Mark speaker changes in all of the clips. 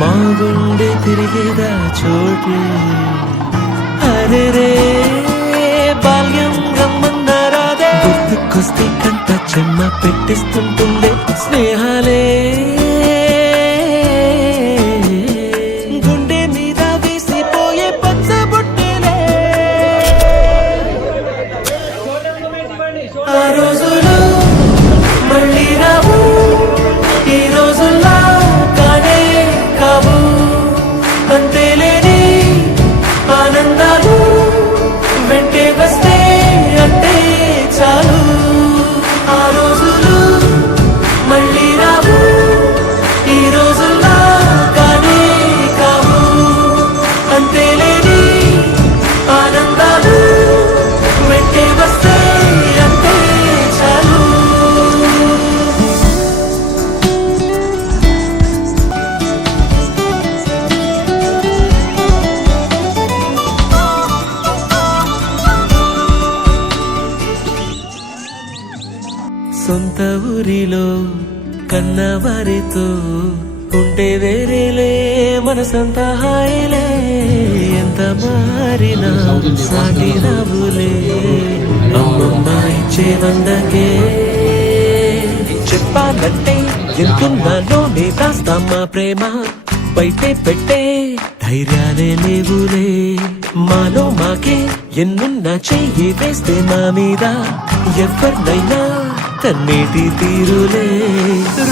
Speaker 1: మా గుండె తిరిగేదా చోటే. అరే రే బాల్యం గమ్మన్నారాదే గుర్తుకొస్తే కంట చెమ్మ పెట్టిస్తుంటుండే స్నేహాలే. గుండె మీద వేసిపోయే పచ్చ బుట్టెలే. ఆ రోజులు Let's go. సొంత ఊరిలో కన్నవారితో ఉంటే వేరేలే మనసంత హాయిలే. ఎంత మారినా సాటి రావులే అమ్మమ్మ ఇచ్చే వందకే. చెప్పాలంటే ఎంతున్నానో నీ దాస్తామా ప్రేమ. బయటే పెట్టే ధైర్యాలే లేవులే మాలో మాకే ఎన్నున్నా చెయ్యి వేస్తే మా మీద. ఎవరినైనా తన్నేటి తీరులే.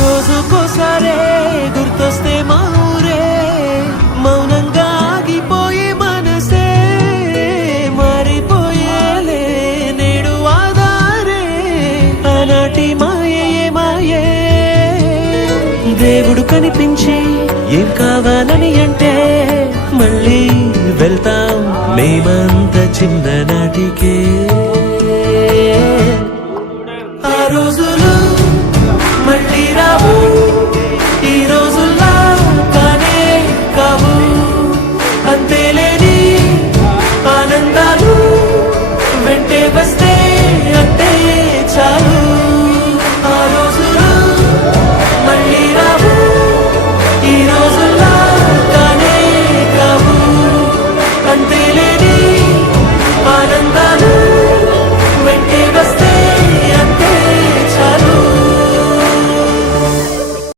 Speaker 1: రోజుకోసారే గుర్తొస్తే మా ఊరే. మౌనంగా ఆగిపోయే మనసే. మారిపోయేలే నేడు ఆధారే. ఆనాటి మాయే మాయే. దేవుడు కనిపించి ఏం కావాలని మేమంత చిన్ననాటికే